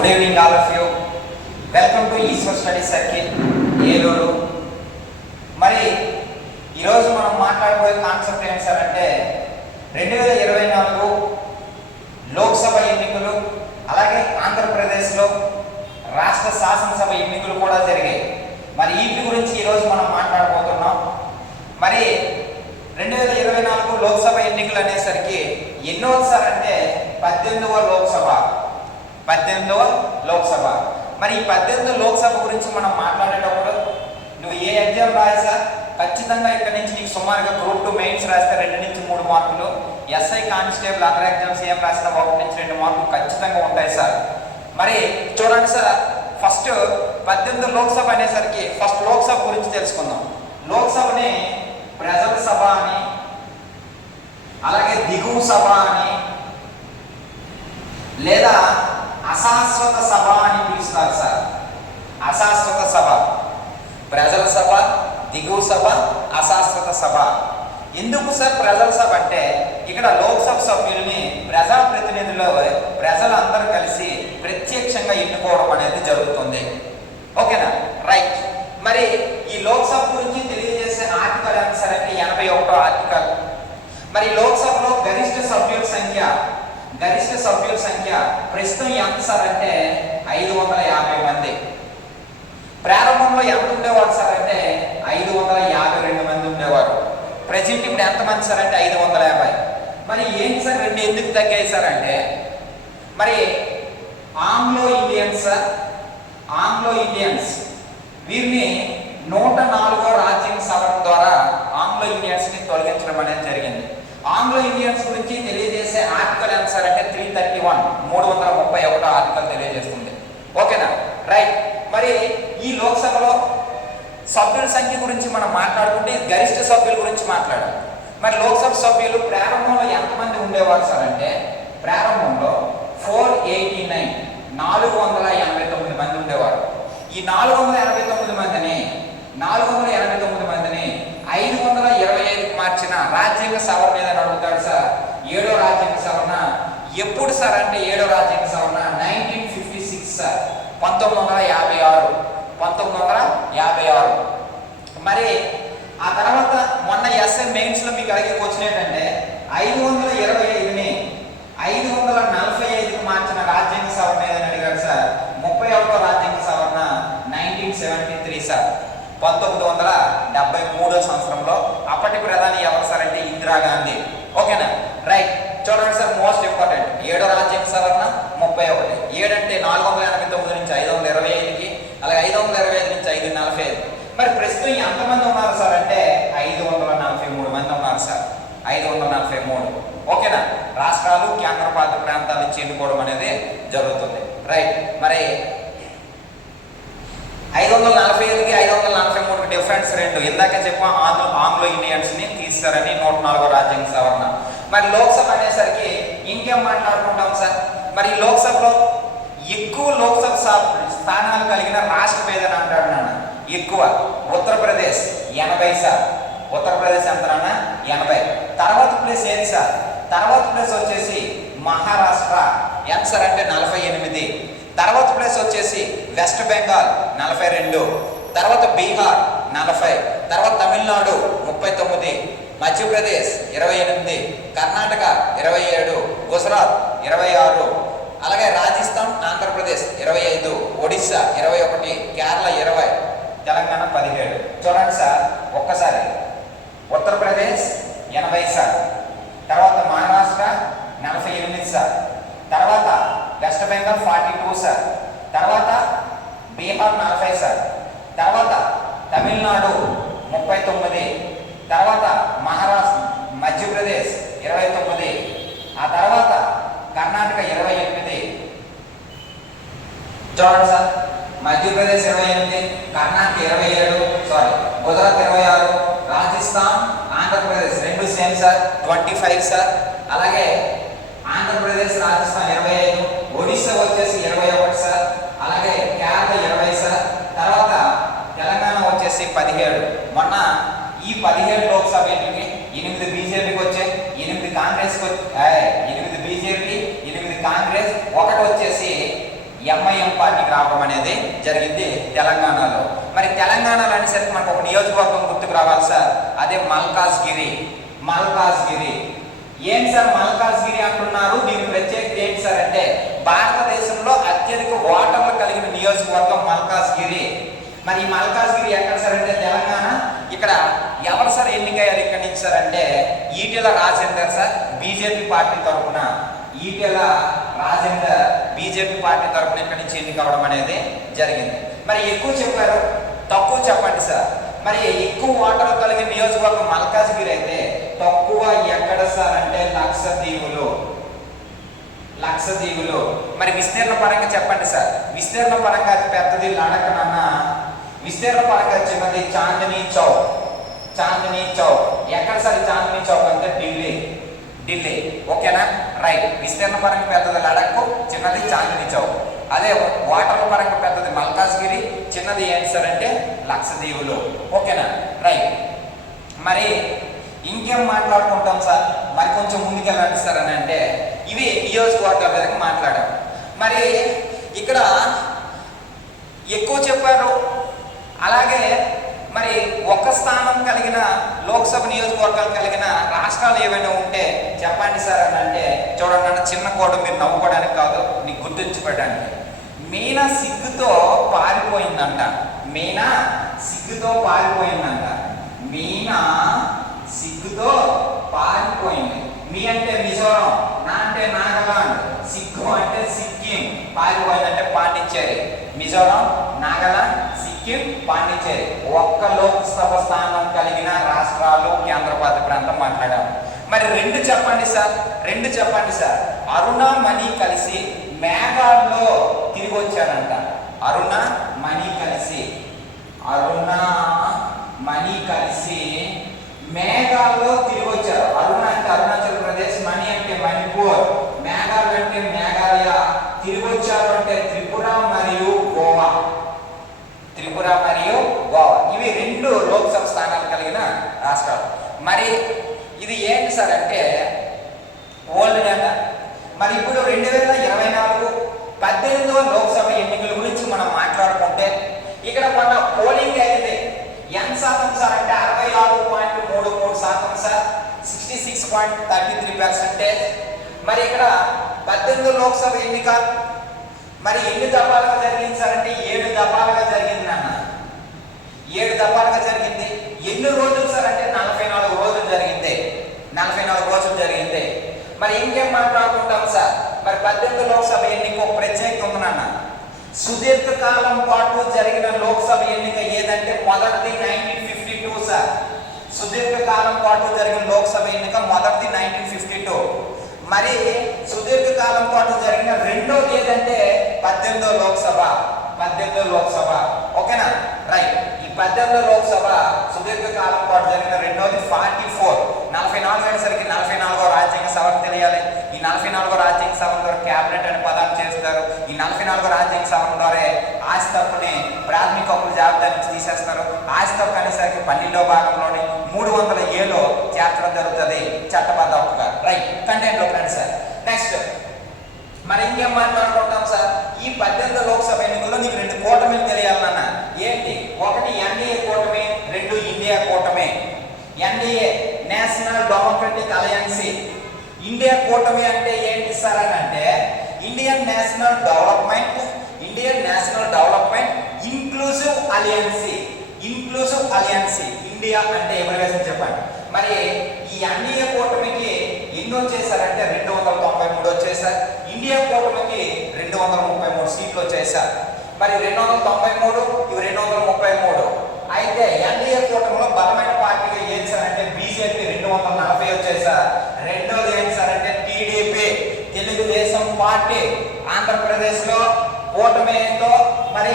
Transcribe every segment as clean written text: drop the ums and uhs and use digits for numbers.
Good evening all of you. Welcome to Eshwar study circle Eluru. మరి ఈరోజు మనం మాట్లాడబోయే కాన్సెప్ట్ ఏంటి సార్ అంటే 2024 లోక్సభ ఎన్నికలు, అలాగే ఆంధ్రప్రదేశ్లో రాష్ట్ర శాసనసభ ఎన్నికలు కూడా జరిగాయి. మరి వీటి గురించి ఈరోజు మనం మాట్లాడబోతున్నాం. మరి 2024 లోక్సభ ఎన్నికలు అనేసరికి ఎన్నోది సార్ అంటే 18వ లోక్సభ. మరి ఈ 18వ లోక్సభ గురించి మనం మాట్లాడేటప్పుడు నువ్వు ఏ ఎగ్జామ్ రాయసా ఖచ్చితంగా ఇక్కడ నుంచి నీకు సుమారుగా గ్రూప్ 2 మెయిన్స్ రాస్తే 2 నుంచి 3 మార్కులు, ఎస్ఐ కానిస్టేబుల్ అదర్ ఎగ్జామ్స్ ఏం రాసినా 1 నుంచి 2 మార్కులు ఖచ్చితంగా ఉంటాయి సార్. మరి చూడండి సార్, ఫస్ట్ 18వ లోక్సభ అనేసరికి ఫస్ట్ లోక్సభ గురించి తెలుసుకుందాం. లోక్సభని ప్రజల సభ అని, అలాగే దిగువ సభ అని, లేదా అశాశ్వత సభ అని పిలుస్తారు సార్. అశాశ్వత సభ, ప్రజల సభ, దిగువ సభ, అశాశ్వత సభ. ఎందుకు సార్ ప్రజల సభ అంటే ఇక్కడ లోక్సభ సభ్యుల్ని ప్రజాప్రతినిధులు ప్రజలందరూ కలిసి ప్రత్యక్షంగా ఎన్నుకోవడం అనేది జరుగుతుంది. ఓకేనా, రైట్. మరి ఈ లోక్సభ గురించి తెలియజేసే ఆర్టికల్ ఎంత సార్ అంటే 81వ ఆర్టికల్. మరి లోక్సభలో గరిష్ట సభ్యుల సంఖ్య ప్రస్తుతం ఎంత సార్ అంటే 550 మంది. ప్రారంభంలో ఎంత ఉండేవారు సార్ అంటే 552 మంది ఉండేవారు. ప్రజెంట్ ఇప్పుడు ఎంతమంది సార్ అంటే 550. మరి ఏంటి సార్ రెండు ఎందుకు తగ్గాయి సార్ అంటే మరి ఆంగ్లో ఇండియన్స్ వీరిని 104వ రాజ్యాంగ సవరణ ద్వారా ఆంగ్లో ఇండియన్స్ ని తొలగించడం అనేది జరిగింది. ఆంగ్లో ఇండియన్స్ గురించి తెలియజేసే ఆర్టికల్ ఎంత సార్ అంటే 331 ఆర్టికల్ తెలియజేస్తుంది. ఓకేనా, రైట్. మరి ఈ లోక్సభలో సభ్యుల సంఖ్య గురించి మనం మాట్లాడుకుంటే గరిష్ట సభ్యుల గురించి మాట్లాడాలి. మరి లోక్సభ సభ్యులు ప్రారంభంలో ఎంతమంది ఉండేవారు సార్ అంటే ప్రారంభంలో 489 మంది ఉండేవారు. ఈ 489 మందిని 525కి మార్చిన రాజ్యాంగ సవరణ ఏదని అడుగుతాడు సార్. 7వ రాజ్యాంగ సవరణ ఎప్పుడు సార్ అంటే 7వ రాజ్యాంగ సవరణ 1956 సార్, 1956. మరి ఆ తర్వాత మొన్న ఎస్ఐ మెయిన్స్ లో మీకు అడిగే క్వశ్చన్ ఏంటంటే 525ని 545కి మార్చిన రాజ్యాంగ సవరణ ఏదని అడిగాడు సార్. 31వ రాజ్యాంగ సవరణ 1973 సార్, 1973వ సంవత్సరంలో. అప్పటి ప్రధాని ఎవరు సార్ అంటే ఇందిరాగాంధీ. ఓకేనా, రైట్. చూడండి సార్, మోస్ట్ ఇంపార్టెంట్ 7వ రాజ్యాంగ సవరణ 31. 7 అంటే 489 నుంచి 525కి, అలాగే 525 నుంచి 545. మరి ప్రస్తుతం ఎంతమంది ఉన్నారు సార్ అంటే 543 మంది ఉన్నారు సార్, 543. ఓకేనా, రాష్ట్రాలు కేంద్రపాలిత ప్రాంతాల నుంచి ఎన్నుకోవడం అనేది జరుగుతుంది, రైట్. మరి 545కి 543కి డిఫరెన్స్ 2. ఇందాక చెప్పాం ఆంగ్లో ఇండియన్స్ ని తీస్తారని 104వ రాజ్యాంగ సవరణ. మరి లోక్సభ అనేసరికి ఇంకేం మాట్లాడుకుంటాం సార్. మరి లోక్సభలో ఎక్కువ లోక్సభ స్థానాలు కలిగిన రాష్ట్రం ఏదని అంటాడు నాన్న. ఎక్కువ ఉత్తరప్రదేశ్ 80 సార్. ఉత్తరప్రదేశ్ ఎంత నాన్న 80. తర్వాత ప్లేస్ ఏది సార్? తర్వాత ప్లేస్ వచ్చేసి మహారాష్ట్ర ఎంత సార్ అంటే 48. తర్వాత ప్లేస్ వచ్చేసి వెస్ట్ బెంగాల్ 42. తర్వాత బీహార్ 40. తర్వాత తమిళనాడు 39, మధ్యప్రదేశ్ 28, కర్ణాటక 27, గుజరాత్ 26, అలాగే రాజస్థాన్, ఆంధ్రప్రదేశ్ 25, ఒడిశా 21, కేరళ 20, తెలంగాణ 17. చూడండి సార్ ఒక్కసారి, ఉత్తరప్రదేశ్ 80 సార్, తర్వాత మహారాష్ట్ర 48 సార్, తర్వాత వెస్ట్ బెంగాల్ 42 సార్, తర్వాత బీహార్ 40 సార్, తర్వాత తమిళనాడు 39, తర్వాత మహారాష్ట్ర మధ్యప్రదేశ్ 29, ఆ తర్వాత కర్ణాటక 28. చూడండి సార్, మధ్యప్రదేశ్ 28, కర్ణాటక 27, గుజరాత్ 26, రాజస్థాన్, ఆంధ్రప్రదేశ్ రెండు సేమ్ సార్ 25 సార్, అలాగే ఆంధ్రప్రదేశ్ రాజస్థాన్ 25, ఒడిశా వచ్చేసి 21 సార్, అలాగే కేరళ 20 సార్, తర్వాత తెలంగాణ వచ్చేసి 17. మొన్న ఈ 17 లోక్సభ ఎన్నికకి 8 బీజేపీకి వచ్చాయి, 8 కాంగ్రెస్కి 8 బీజేపీ, 8 కాంగ్రెస్, 1 వచ్చేసి ఎంఐఎం పార్టీకి రావడం అనేది జరిగింది తెలంగాణలో. మరి తెలంగాణలో అనేసరికి మనకు ఒక నియోజకవర్గం గుర్తుకు రావాలి సార్, అదే మల్కాజ్గిరి. మల్కాజ్గిరి ఏంటి సార్ మల్కాజ్గిరి అంటున్నారు, దీని ప్రత్యేకత ఏంటి సార్ అంటే భారతదేశంలో అత్యధిక ఓటర్లు కలిగిన నియోజకవర్గం మల్కాజ్గిరి. మరి ఈ మల్కాజ్గిరి ఎక్కడ సార్ అంటే తెలంగాణ. ఇక్కడ ఎవరు సార్ ఎన్నికయ్యారు ఇక్కడి నుంచి సార్ అంటే Etela Rajender sir BJP party తరఫున. ఈటెల రాజేందర్ బీజేపీ పార్టీ తరఫున ఇక్కడి నుంచి ఎన్నికవడం అనేది జరిగింది. మరి ఎక్కువ చెప్పారు, తక్కువ చెప్పండి సార్. మరి ఎక్కువ ఓటర్లు కలిగిన నియోజకవర్గం మల్కాజ్గిరి అయితే తక్కువ ఎక్కడ సార్ అంటే లక్షద్వీపులు. లక్షద్వీపులు. మరి విస్తీర్ణ పరంగా చెప్పండి సార్. విస్తీర్ణ పరంగా అది పెద్దది లడక్ నాన్న, విస్తీర్ణ పరంగా చిన్నది చాందినీ చౌక్. చాందినీ చౌక్ ఎక్కడ సార్ చాందినీ చౌక్ అంటే ఢిల్లీ. ఢిల్లీ ఓకేనా రైట్. విస్తీర్ణ పరంగా పెద్దది లడక్, చిన్నది చాందినీ చౌక్. అదే వాటర్ల పరంగా పెద్దది మల్కాజ్గిరి, చిన్నది ఏంటి సార్ అంటే లక్షద్వీపులు ఓకేనా రైట్. మరి ఇంకేం మాట్లాడుకుంటాం సార్, మరి కొంచెం ముందుకెళ్ళండి సార్ అని అంటే ఇవి నియోజకవర్గాల మీద మాట్లాడాం. మరి ఇక్కడ ఎక్కువ చెప్పారు. అలాగే మరి ఒక్క స్థానం కలిగిన లోక్సభ నియోజకవర్గాలు కలిగిన రాష్ట్రాలు ఏవైనా ఉంటే చెప్పండి సార్ అని అంటే చూడండి, చిన్న కోట మీరు నవ్వుకోవడానికి కాదు, నీకు గుర్తుంచి పెట్టడానికి. మీనా సిగ్గుతో పారిపోయిందంట. మీనా సిగ్గుతో పారిపోయిందంట. మీనా సిగ్గుతో పారిపోయింది. మీ అంటే మిజోరం, నా అంటే నాగాలాండ్, సిగ్గు అంటే సిక్కిం, పారిపోయిందంటే పాండిచ్చేరి. మిజోరం, నాగాలాండ్, సిక్కిం, పాండిచ్చేరి ఒక్క లోక్సభ స్థానం కలిగిన రాష్ట్రాలు కేంద్రపాలిత ప్రాంతం మాట్లాడాము. మరి రెండు చెప్పండి సార్, రెండు చెప్పండి సార్. అరుణ మణి కలిసి మేఘాల్లో తిరిగి వచ్చారంట. అరుణ మణి కలిసి, అరుణ మణి కలిసి మేఘాల్లో తిరిగి వచ్చారు. అరుణ అంటే అరుణాచల్ ప్రదేశ్, మణి అంటే మణిపూర్, మేఘాలు అంటే మేఘాలయ, తిరిగి వచ్చారు అంటే త్రిపుర మరియు గోవా. త్రిపుర మరియు గోవా ఇవి రెండు లోక్సభ స్థానాలు కలిగిన రాష్ట్రాలు. మరి ఇది ఏంటి సార్ అంటే ఓల్డ్ డేటా. మరి ఇప్పుడు 2024 18వ లోక్సభ ఎన్నికల గురించి మనం మాట్లాడుకుంటే ఇక్కడ మన పోలింగ్ అయింది ఎంత శాతం సార్ అంటే 66.33% సార్, 66.33%. మరి ఇక్కడ 18వ లోక్సభ ఎన్నిక మరి ఎన్ని దఫాలుగా జరిగింది సార్ అంటే 7 దఫాలుగా జరిగింది నాన్న. 7 దఫాలుగా జరిగింది. ఎన్ని రోజులు సార్ అంటే 44 రోజులు జరిగింది. 44 రోజులు జరిగింది. మరి ఇంకేం మాట్లాడుకుంటాం సార్, మరి 18వ లోక్సభ ఎన్నిక ఒక ప్రత్యేకత ఉంది నాన్న. సుదీర్ఘకాలం పాటు జరిగిన లోక్సభ ఎన్నిక ఏదంటే మొదటిది 1952 సార్. సుదీర్ఘకాలం పాటు జరిగిన లోక్సభ ఎన్నిక మొదటిది 1952. మరి సుదీర్ఘకాలం పాటు జరిగిన రెండోది ఏదంటే 18వ లోక్సభ. 18వ లోక్సభ ఓకేనా రైట్. ఈ 18వ లోక్సభ సుదీర్ఘకాలం పాటు జరిగిన రెండోది 44. 44 అనేసరికి 44వ రాజ్యాంగ సభకు తెలియాలి. ఈ 44వ రాజ్యాంగ సభ ద్వారా క్యాబినెట్ అనే పదాన్ని చేస్తారు. ఈ 44వ రాజ్యాంగ సభ ద్వారా ఆస్తి హక్కుని ప్రాథమిక హక్కుల జాబితా నుంచి తీసేస్తారు. ఆస్తి హక్కు అనేసరికి 12వ భాగంలోని 300Aలో చేర్చడం జరుగుతుంది చట్టబద్ధ హక్కుగా రైట్. కంటెంట్ లో ఫ్రెండ్స్ సార్ నెక్స్ట్ మరి ఇంకేం మాట్లాడుకుంటాం సార్. ఈ 18వ లోక్సభ ఎన్నికల్లో నీకు 2 కూటమిలు తెలియాలన్నా ఏంటి, ఒకటి ఎన్డీఏ కూటమి, 2 ఇండియా కూటమి. NDA national democratic alliance. India కూటమి అంటే ఏంటి సార్ అని అంటే Indian national development, Indian national development inclusive alliance. Inclusive alliance India అంటే ఎవరివేసం చెప్పండి. మరి ఈ ఎన్డీఏ కూటమికి ఎన్ని వచ్చేసారంటే 293 వచ్చేసారు. ఇండియా కూటమికి 233 సీట్లు వచ్చేసారు. మరి 293 ఇవి 233. అయితే ఎన్డీఏ కూటమిలో బలమైన పార్టీగా ఏం సార్ అంటే బీజేపీ 240 వచ్చేసారు. రెండోది ఏం సార్ అంటే టీడీపీ తెలుగుదేశం పార్టీ. ఆంధ్రప్రదేశ్ లో కూటమితో మరి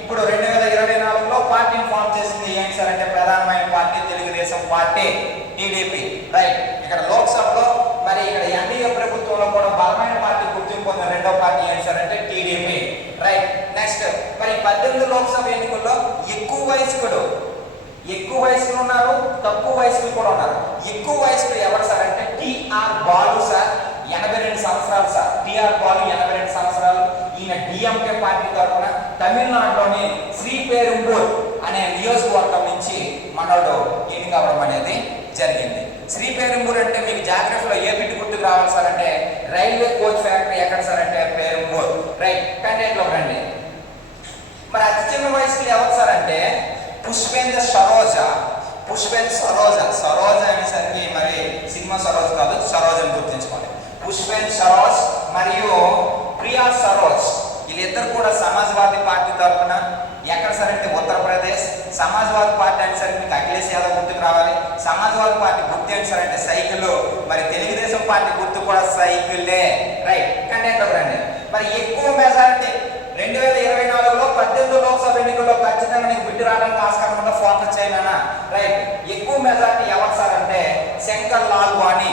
ఇప్పుడు 2024లో పార్టీని ఫామ్ చేసింది ఏంటి సార్ అంటే ప్రధానమైన party Telugu Desam party TDP right. ఇక్కడ లోక్సభలో మరి ఇక్కడ ఎన్డీఏ ప్రభుత్వంలో కూడా బలమైన పార్టీ గుర్తింపు పొందిన రెండో పార్టీ ఏంటి సార్ అంటే టీడీపీ రైట్. నెక్స్ట్ మరి 18 లోక్సభ ఎన్నికల్లో ఎక్కువ వయస్కులు ఉన్నారు, తక్కువ వయస్కులు కూడా ఉన్నారు. ఎక్కువ వయస్కులు ఎవరు సార్ అంటే టిఆర్ బాలు సార్ 82 సంవత్సరాలు సార్. టిఆర్ బాలు 82 సంవత్సరాలు. ఈయన డిఎంకే పార్టీ తరఫున తమిళనాడులోని శ్రీపెరుంబూర్ అనే నియోజకవర్గం నుంచి మనోడు ఎన్నిక అవ్వడం అనేది జరిగింది. శ్రీపెరుంబూర్ అంటే మీకు జాగ్రఫీలో ఏ బిట్ గుర్తుకు రావాలి సార్ అంటే రైల్వే కోచ్ ఫ్యాక్టరీ ఎక్కడ సార్ అంటే పెరుంబూర్. రైట్, కంటెంట్ లో రండి. మరి అతి చిన్న వయసులో ఎవరు సార్ అంటే పుష్పేంద్ర సరోజ. సరోజ అనేసరికి మరి సినిమా సరోజ్ కాదు, సరోజ్ అని గుర్తించుకోండి. పుష్పేంద్ర సరోజ్ మరియు ప్రియా సరోజ్ వీళ్ళిద్దరు కూడా సమాజ్వాదీ పార్టీ తరఫున ఎక్కడ సార్ అంటే ఉత్తరప్రదేశ్. సమాజ్వాదీ పార్టీ అనేసరికి మీకు అఖిలేష్ యాదవ్ గుర్తుకు రావాలి. సమాజ్వాదీ పార్టీ గుర్తు ఏంటి సార్ అంటే సైకిల్. మరి తెలుగుదేశం పార్టీ గుర్తు కూడా సైకిల్లే. రైట్, కంటెంట్ రండి. మరి ఎక్కువ మెజారిటీ 2024లో 18 లోక్సభ ఎన్నికల్లో ఖచ్చితంగా నీకు బిడ్డు రావడానికి ఆస్కారం ఉందా? ఫోకస్ చేయనా? రైట్, ఎక్కువ మెజారిటీ ఎవరు సార్ అంటే శంకర్ లాల్వాణి.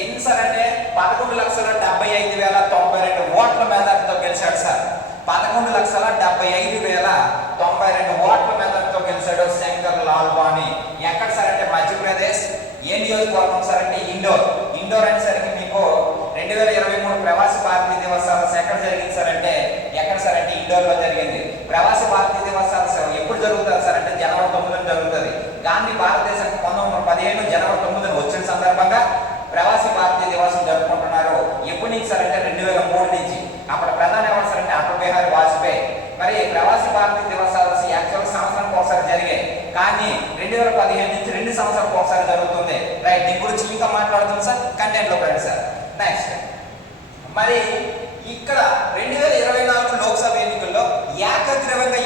ఎన్ని సార్ అంటే 11,75,092 ఓట్ల మెజారిటీతో గెలిచాడు సార్. 11,75,092 ఓట్ల మెజారిటీతో గెలిచాడు శంకర్ లాల్వాణి. ఎక్కడ సార్ అంటే మధ్యప్రదేశ్. ఏ నియోజకవర్గం సార్ అంటే ఇండోర్ అనేసరికి మీకు 2023 ప్రవాసి భారతీయ దివసాలు ఎక్కడ జరిగింది సార్ అంటే ఎక్కడ సార్ అంటే ఇండోర్ లో జరిగింది. ప్రవాసి భారతీయ దివసాలు ఎప్పుడు జరుగుతుంది సార్ అంటే జనవరి 9 జరుగుతుంది. గాంధీ భారతదేశానికి 1915 జనవరి 9 వచ్చిన సందర్భంగా ప్రవాసి భారతీయ దివసం జరుపుకుంటున్నారు. ఎప్పటి నుంచి సార్ అంటే 2003 నుంచి. అప్పుడు ప్రధాని ఎవరు సార్ అంటే అటల్ బిహారీ వాజ్పేయి. మరి ప్రవాసి భారతీయ దివసాలు యాక్చువల్ సంవత్సరానికి ఒకసారి జరిగాయి, కానీ 2015 నుంచి 2 సంవత్సరాలకు ఒకసారి జరుగుతుంది. రైట్, దీని గురించి ఇంకా మాట్లాడుతుంది సార్, కంటెంట్ లో రండి సార్. నెక్స్ట్, మరి ఇక్కడ 2024 లోక్సభ ఎన్నికల్లో ఏకగ్రీవంగా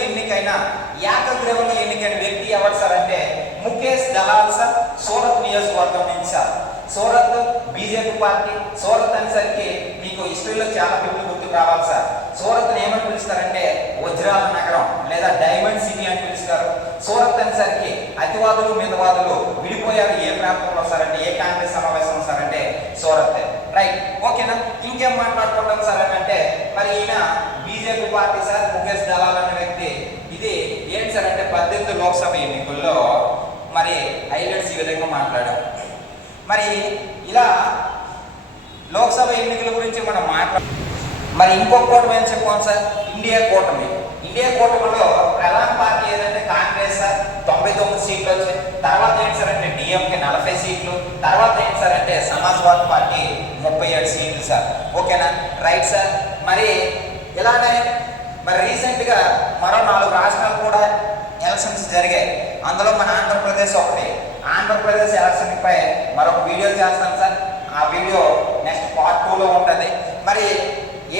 ఎన్నికైన వ్యక్తి ఎవరు సార్ అంటే ముఖేష్ దలాల్ సార్, సూరత్ నియోజకవర్గం నుంచి sir. Surat BJP party. Surat అనేసరికి మీకు హిస్టరీలో చాలా పీపుల్ గుర్తుకు రావాలి సార్. సూరత్ ఏమని పిలుస్తారంటే వజ్రాల నగరం లేదా డైమండ్ సిటీ అని పిలుస్తారు. సూరత్ అనేసరికి అతివాదులు మితవాదులు విడిపోయారు ఏ ప్రాంతంలో సార్ అంటే ఏ కాంగ్రెస్ సమావేశం సార్ అంటే సూరత్. రైట్, ఓకేనా? ఇంకేం మాట్లాడుకుంటాం సార్ అంటే మరి ఈయన BJP party sir, Mukesh Dalal అనే వ్యక్తి. ఇది ఏంటి సార్ అంటే 18 లోక్సభ ఎన్నికల్లో మరి హైలైట్స్ ఈ విధంగా మాట్లాడాం. మరి ఇలా లోక్సభ ఎన్నికల గురించి మనం మరి ఇంకొక కూటమి ఏం చెప్పుకోం సార్, ఇండియా కూటమిలో ప్రధాన పార్టీ ఏదంటే కాంగ్రెస్ సార్, 99 సీట్లు వచ్చాయి. తర్వాత ఏంటి సార్ అంటే డిఎంకే 40 సీట్లు. తర్వాత ఏంటి సార్ అంటే సమాజ్వాదీ పార్టీ 37 సీట్లు సార్. ఓకేనా? Right sir. మరి ఇలానే మరి రీసెంట్గా మరో 4 రాష్ట్రాలు కూడా ఎలక్షన్స్ జరిగాయి. అందులో మన ఆంధ్రప్రదేశ్ ఒకటి. ఆంధ్రప్రదేశ్ ఎలక్షన్ పై మరొక వీడియో చేస్తాను సార్. ఆ వీడియో నెక్స్ట్ పార్ట్ 2లో ఉంటుంది. మరి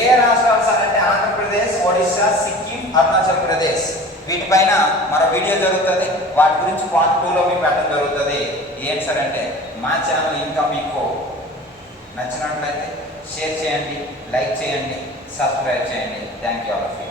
ఏ రాష్ట్రాలు సార్ అంటే ఆంధ్రప్రదేశ్, ఒడిశా, సిక్కిం, అరుణాచల్ ప్రదేశ్. వీటిపైన మరో వీడియో జరుగుతుంది. వాటి గురించి పార్ట్ 2లో మీకు పెట్టడం జరుగుతుంది. ఏంటి సార్ అంటే మా ఛానల్ ఇంకా మీకు నచ్చినట్లయితే షేర్ చేయండి, లైక్ చేయండి, సబ్స్క్రైబ్ చేయండి. Thank you all of you.